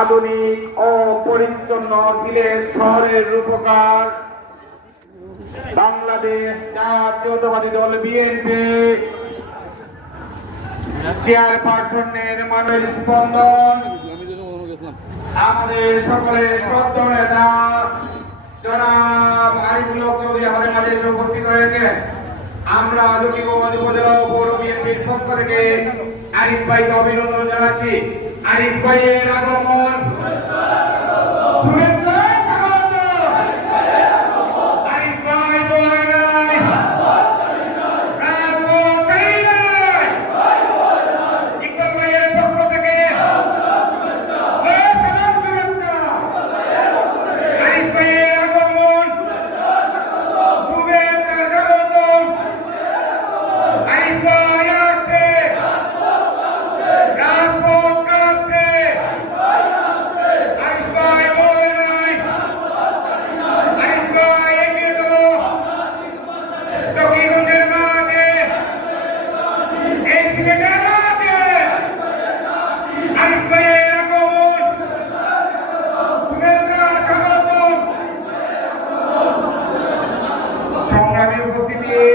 আধুনিক ও পরিচ্ছন্ন সিলেট শহরের রূপকার। বাংলাদেশ জাতীয়তাবাদী দল বিএনপি। চেয়ারপারসনের স্পন্দন। আমাদের সকলের শ্রদ্ধ নেতা, জনাব চৌধুরী আমাদের মাঝে উপস্থিত আমরা জকিগঞ্জ উপজেলা পৌর বিএনপির পক্ষ থেকে আরিফ ভাইকে অভিনন্দন জানাচ্ছি। Arifayera Gomon যোগ